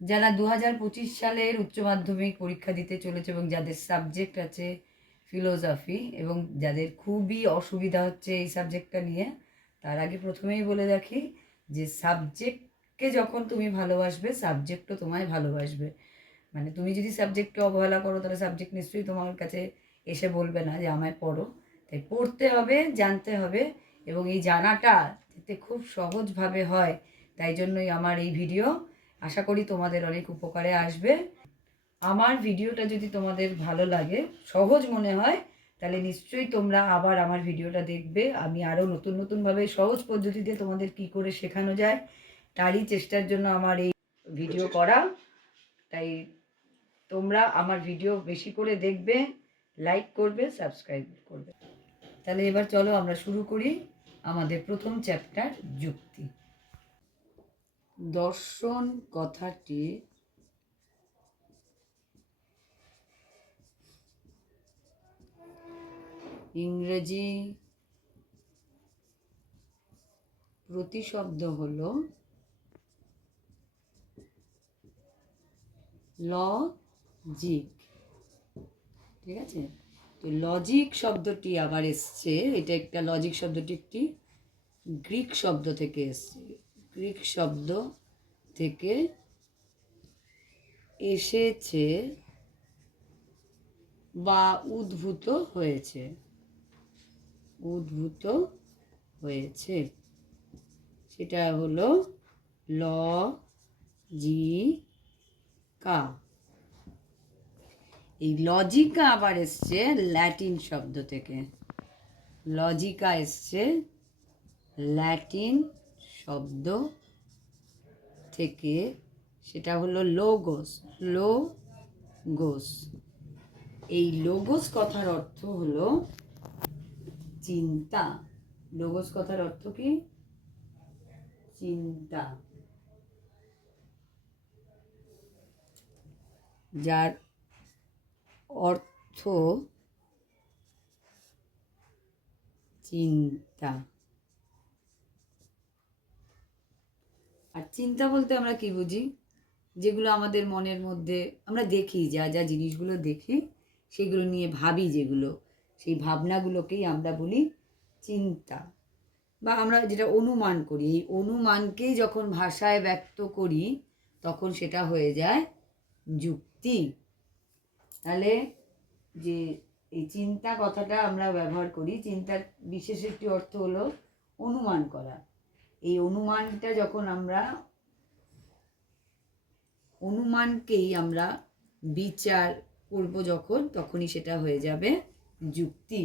যারা 2025 সালের উচ্চ মাধ্যমিক পরীক্ষা দিতে চলেছে এবং যাদের সাবজেক্ট আছে ফিলোসফি এবং যাদের খুবই অসুবিধা হচ্ছে এই সাবজেক্টটা নিয়ে, তার আগে প্রথমেই বলে রাখি যে সাবজেক্টকে যখন তুমি ভালোবাসবে সাবজেক্টও তোমায় ভালোবাসবে। মানে তুমি যদি সাবজেক্টকে অবহেলা করো তাহলে সাবজেক্ট নিশ্চয়ই তোমার কাছে এসে বলবে না যে আমায় পড়ো। তাই পড়তে হবে, জানতে হবে, এবং এই জানাটা যাতে খুব সহজভাবে হয় তাই জন্যই আমার এই ভিডিও। আশা করি তোমাদের অনেক উপকারে আসবে। আমার ভিডিওটা যদি তোমাদের ভালো লাগে, সহজ মনে হয়, তাহলে নিশ্চয়ই তোমরা আবার আমার ভিডিওটা দেখবে। আমি আরও নতুন নতুনভাবে সহজ পদ্ধতিতে তোমাদের কি করে শেখানো যায় তারই চেষ্টার জন্য আমার এই ভিডিও করা। তাই তোমরা আমার ভিডিও বেশি করে দেখবে, লাইক করবে, সাবস্ক্রাইব করবে। তাহলে এবার চলো আমরা শুরু করি আমাদের প্রথম চ্যাপ্টার, যুক্তি। দর্শন কথাটি ইংরেজি প্রতিশব্দ হলো লজিক। ঠিক আছে, তো লজিক শব্দটি আবার এসছে, এটা একটা লজিক শব্দটি একটি গ্রিক শব্দ থেকে এসছে। গ্রিক শব্দ থেকে এসেছে বা উদ্ভূত হয়েছে, উদ্ভূত হয়েছে, সেটা হলো লজিকা। এই লজিকা আবার এসছে ল্যাটিন শব্দ থেকে। লজিকা এসছে ল্যাটিন শব্দ থেকে, সেটা হলো লোগোস। লোগোস, এই লোগোস কথার অর্থ হলো চিন্তা। লোগোস কথার অর্থ কি? চিন্তা। যার অর্থ চিন্তা। আর চিন্তা বলতে আমরা কি বুঝি? যেগুলো আমাদের মনের মধ্যে আমরা দেখি, যা যা জিনিসগুলো দেখি সেগুলো নিয়ে ভাবি, যেগুলো সেই ভাবনাগুলোকেই আমরা বলি চিন্তা। বা আমরা যেটা অনুমান করি, এই অনুমানকেই যখন ভাষায় ব্যক্ত করি তখন সেটা হয়ে যায় যুক্তি। তাহলে যে এই চিন্তা কথাটা আমরা ব্যবহার করি, চিন্তার বিশেষ একটি অর্থ হলো অনুমান করা। এই অনুমানটা যখন আমরা, অনুমানকেই আমরা বিচার করব যখন, তখনই সেটা হয়ে যাবে যুক্তি।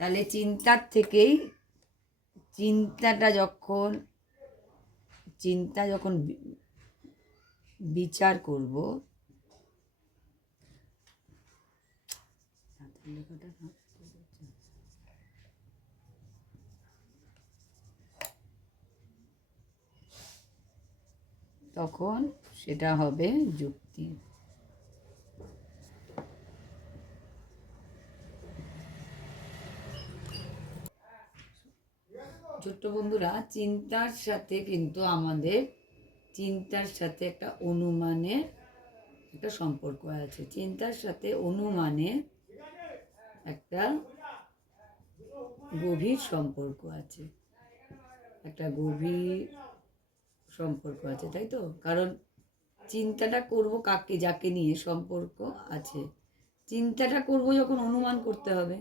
তাহলে চিন্তার থেকেই, চিন্তা যখন বিচার করব, তখন সেটা হবে যুক্তি। ছোট্ট বন্ধুরা, চিন্তার সাথে কিন্তু আমাদের চিন্তার সাথে একটা অনুমানের একটা সম্পর্ক আছে। চিন্তার সাথে অনুমানের একটা গভীর সম্পর্ক আছে, একটা গভীর সম্পর্ক আছে, তাই তো? কারণ চিন্তাটা করব কাকে, যাকে নিয়ে সম্পর্ক আছে। চিন্তাটা করব যখন অনুমান করতে হবে,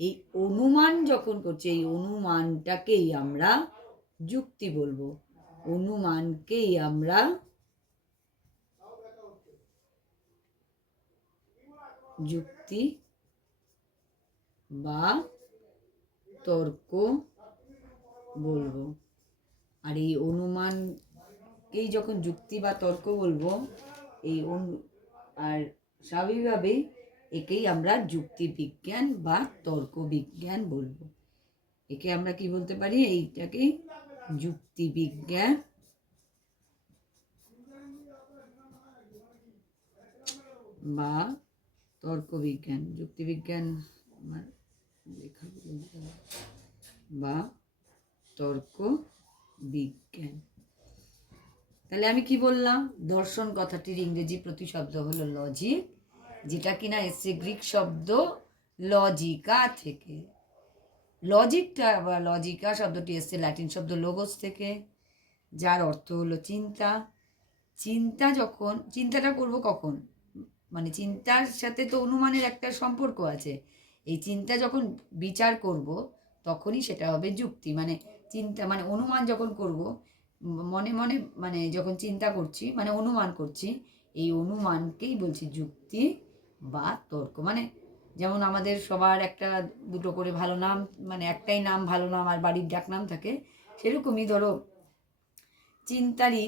এই অনুমান যখন করছি, এই অনুমানটাকেই আমরা যুক্তি বলবো। অনুমানকেই আমরা যুক্তি বা তর্ক বলবো। আর এই অনুমানকেই যখন যুক্তি বা তর্ক বলবো, এই আর স্বাভাবিকভাবেই একেই আমরা যুক্তি বিজ্ঞান বা তর্ক বিজ্ঞান বলবো। একে আমরা কি বলতে পারি? এইটাকে যুক্তি বিজ্ঞান বা তর্ক বিজ্ঞান, যুক্তি বিজ্ঞান আমার লেখা বা তর্ক বিজ্ঞান। তাহলে আমি কি বললাম, দর্শন কথাটির ইংরেজি প্রতিশব্দ হলো লজিক, যেটা কিনা এসছে গ্রিক শব্দ লজিকা থেকে। লজিকটা বা লজিকা শব্দটি এসছে ল্যাটিন শব্দ লোগোস থেকে, যার অর্থ হলো চিন্তা। চিন্তাটা করব কখন, মানে চিন্তার সাথে তো অনুমানের একটা সম্পর্ক আছে। এই চিন্তা যখন বিচার করব তখনই সেটা হবে যুক্তি। মানে চিন্তা মানে অনুমান যখন করব, মনে মনে মানে যখন চিন্তা করছি মানে অনুমান করছি, এই অনুমানকেই বলছি যুক্তি বা তর্ক। মানে যেমন আমাদের সবার একটা দুটো করে ভালো নাম, মানে একটাই নাম ভালো নাম আর বাড়ির ডাকনাম থাকে, সেরকমই ধরো চিন্তারই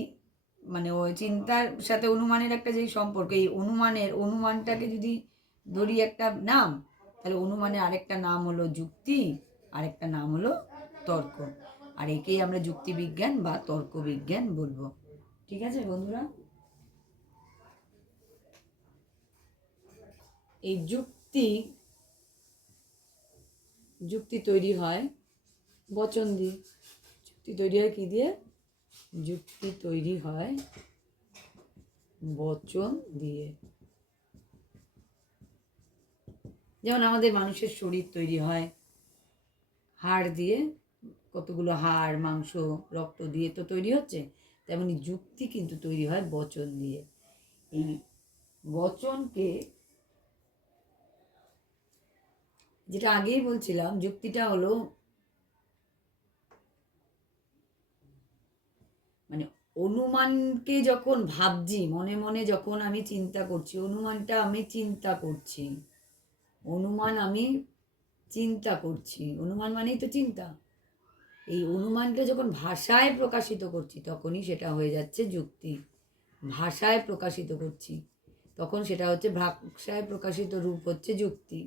মানে ওই চিন্তার সাথে অনুমানের একটা যেই সম্পর্ক, এই অনুমানটাকে যদি ধরি একটা নাম, তাহলে অনুমানের আরেকটা নাম হলো যুক্তি, আরেকটা নাম হলো তর্ক। আর একেই আমরা যুক্তিবিজ্ঞান বা তর্ক বিজ্ঞান বলবো। ঠিক আছে বন্ধুরা? এই যুক্তি তৈরি হয় বচন দিয়ে। যুক্তি তৈরি হয় কি দিয়ে? যুক্তি তৈরি হয় বচন দিয়ে। যেমন আমাদের মানুষের শরীর তৈরি হয় হাড় দিয়ে, কতগুলো হাড় মাংস রক্ত দিয়ে তো তৈরি হচ্ছে, তেমনি যুক্তি কিন্তু তৈরি হয় বচন দিয়ে। এই বচনকে, যেটা আগেই বলছিলাম, যুক্তিটা হলো মানে অনুমানকে যখন ভাবছি, মনে মনে যখন আমি চিন্তা করছি, অনুমানটা আমি চিন্তা করছি, অনুমান আমি চিন্তা করছি, অনুমান মানেই তো চিন্তা। এই অনুমানটা যখন ভাষায় প্রকাশিত করছি তখনই সেটা হয়ে যাচ্ছে যুক্তি। ভাষায় প্রকাশিত করছি তখন সেটা হচ্ছে, ভাষায় প্রকাশিত রূপ হচ্ছে যুক্তি।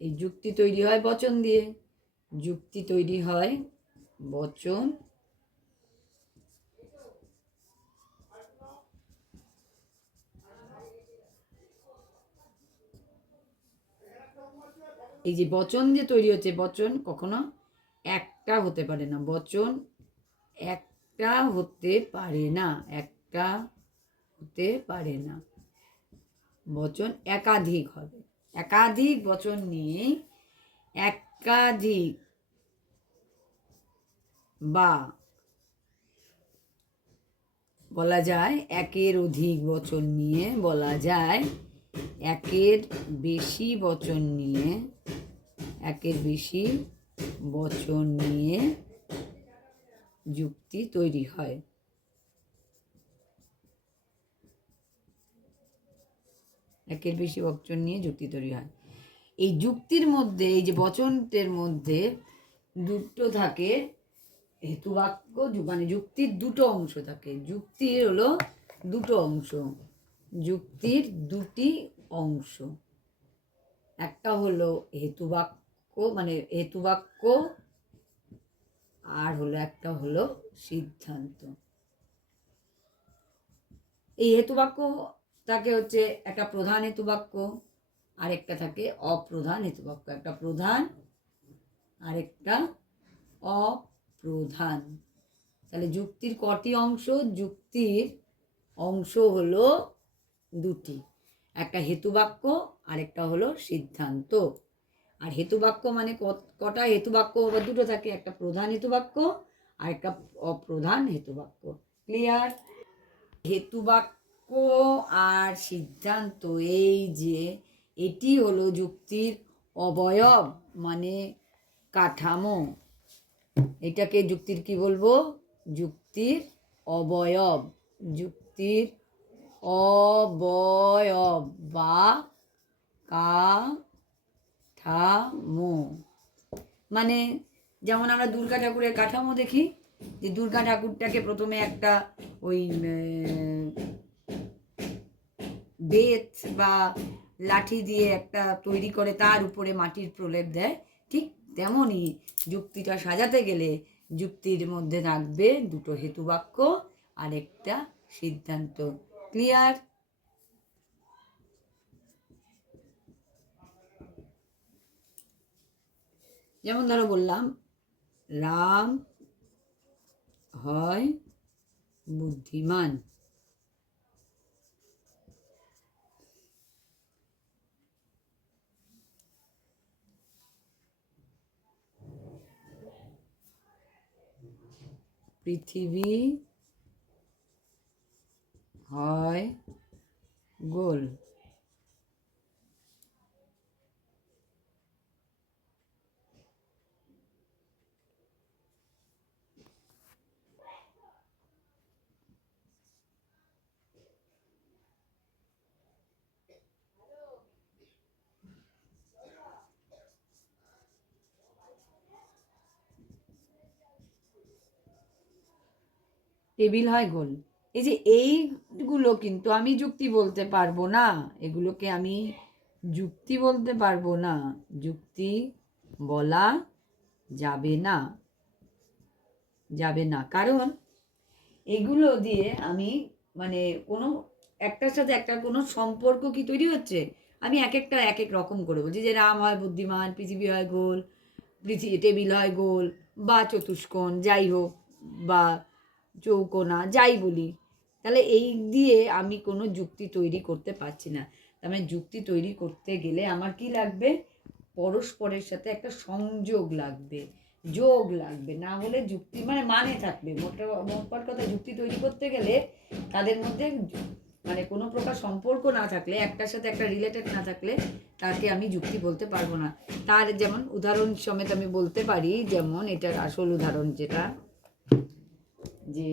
এই যুক্তি তৈরি হয় বচন দিয়ে, যুক্তি তৈরি হয় বচন এই যে বচন যে তৈরি হচ্ছে, বচন কখনো একটা হতে পারে না, বচন একটা হতে পারে না, একটা হতে পারে না, বচন একাধিক হবে। একাধিক বচন নিয়ে একাধিক বা বলা যায় একের অধিক বচন নিয়ে, বলা যায় একের বেশি বচন নিয়ে, একের বেশি বচন নিয়ে যুক্তি তৈরি হয়। একের বেশি বচন নিয়ে যুক্তি তৈরি হয়। এই যুক্তির মধ্যে, এই যে বচনটের মধ্যে দুটো থাকে হেতুবাক্য, মানে যুক্তির দুটো অংশ থাকে। যুক্তির হলো দুটো অংশ, যুক্তির দুটি অংশ। একটা হলো হেতুবাক্য, মানে হেতুবাক্য, আর হলো একটা হলো সিদ্ধান্ত। এই হেতুবাক্য থাকে হচ্ছে একটা প্রধান হেতুবাক্য, আরেকটা থাকে অপ্রধান হেতুবাক্য। একটা প্রধান আরেকটা অপ্রধান। তাহলে যুক্তির কটি অংশ? যুক্তির অংশ হলো দুটি, একটা হেতুবাক্য আরেকটা হলো সিদ্ধান্ত। আর হেতুবাক্য মানে কটা হেতুবাক্য বা দুটো থাকে, একটা প্রধান হেতুবাক্য আর একটা অপ্রধান হেতুবাক্য। ক্লিয়ার? হেতুবাক্য আর সিদ্ধান্ত, এই যে এটি হলো যুক্তির অবয়ব, মানে কাঠামো। এটাকে যুক্তির কি বলবো? যুক্তির অবয়ব। যুক্তির অবয়ব বা কাঠামো। মানে যেমন আমরা দুর্গা ঠাকুরের কাঠামো দেখি, যে দুর্গা ঠাকুরটাকে প্রথমে একটা ওই বেত বা লাঠি দিয়ে একটা তৈরি করে, তার উপরে মাটির প্রলেপ দেয়। ঠিক তেমনই যুক্তিটা সাজাতে গেলে যুক্তির মধ্যে থাকবে দুটো হেতুবাক্য আর একটা সিদ্ধান্ত। ক্লিয়ার? যেমন ধরো বললাম, রাম হয় বুদ্ধিমান। পৃথিবী হয় গোল। টেবিল হয় গোল। এই যে এইগুলো কিন্তু আমি যুক্তি বলতে পারবো না, এগুলোকে আমি যুক্তি বলতে পারবো না, যুক্তি বলা যাবে না, যাবে না। কারণ এগুলো দিয়ে আমি মানে কোনো একটার সাথে একটা কোনো সম্পর্ক কি তৈরি হচ্ছে? আমি এক একটা এক এক রকম করে বলছি, যে রাম হয় বুদ্ধিমান, পৃথিবী হয় গোল, টেবিল হয় গোল বা চতুষ্কোণ, যাই হোক, বা চৌকোনা, যাই বলি, তাহলে এই দিয়ে আমি কোনো যুক্তি তৈরি করতে পারছি না। তার মানে যুক্তি তৈরি করতে গেলে আমার কি লাগবে? পরস্পরের সাথে একটা সংযোগ লাগবে, যোগ লাগবে, না হলে যুক্তি মানে থাকবে। মোট কথা, যুক্তি তৈরি করতে গেলে তাদের মধ্যে মানে কোনো প্রকার সম্পর্ক না থাকলে, একটার সাথে একটা রিলেটেড না থাকলে, তাকে আমি যুক্তি বলতে পারবো না। তার যেমন উদাহরণ সমেত আমি বলতে পারি, যেমন এটার আসল উদাহরণ যেটা, যে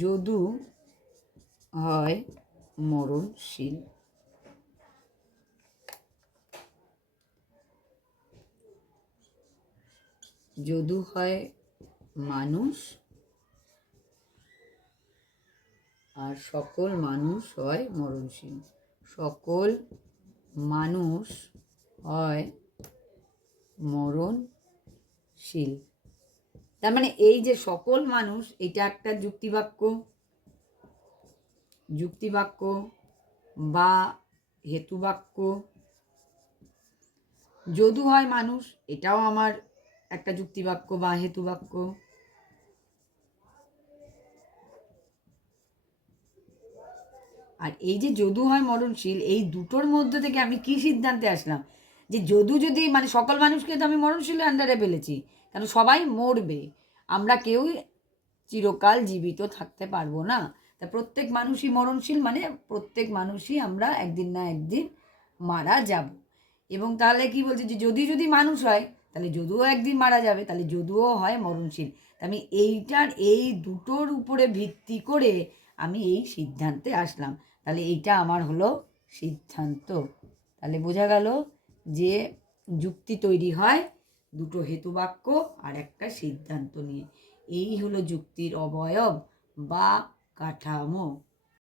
যদু হয় মরণশীল। যদু হয় মানুষ, আর সকল মানুষ হয় মরণশীল। সকল মানুষ হয় মরণশীল। তার মানে এই যে সকল মানুষ, এটা একটা যুক্তিবাক্য, যুক্তিবাক্য বা হেতুবাক্য। যদু হয় মানুষ, এটাও আমার একটা যুক্তিবাক্য বা হেতুবাক্য। আর এই যে যদু হয় মরণশীল, এই দুটোর মধ্যে থেকে আমি কি সিদ্ধান্তে আসলাম? যে যদু যদি মানে সকল মানুষকে তো আমি মরণশীলের আন্ডারে ফেলেছি, কারণ সবাই মরবে, আমরা কেউ চিরকাল জীবিত থাকতে পারবো না। তা প্রত্যেক মানুষই মরণশীল, মানে প্রত্যেক মানুষই আমরা একদিন না একদিন মারা যাব। এবং তাহলে কি বলছে, যে যদি মানুষ হয়, তাহলে যদুও একদিন মারা যাবে, তাহলে যদুও হয় মরণশীল। আমি এই দুটোর উপরে ভিত্তি করে আমি এই সিদ্ধান্তে আসলাম। তাহলে এইটা আমার হলো সিদ্ধান্ত। তাহলে বোঝা গেল যে যুক্তি তৈরি হয় দুটো হেতুবাক্য আর একটা সিদ্ধান্ত নিয়ে। এই হলো যুক্তির অবয়ব বা কাঠামো।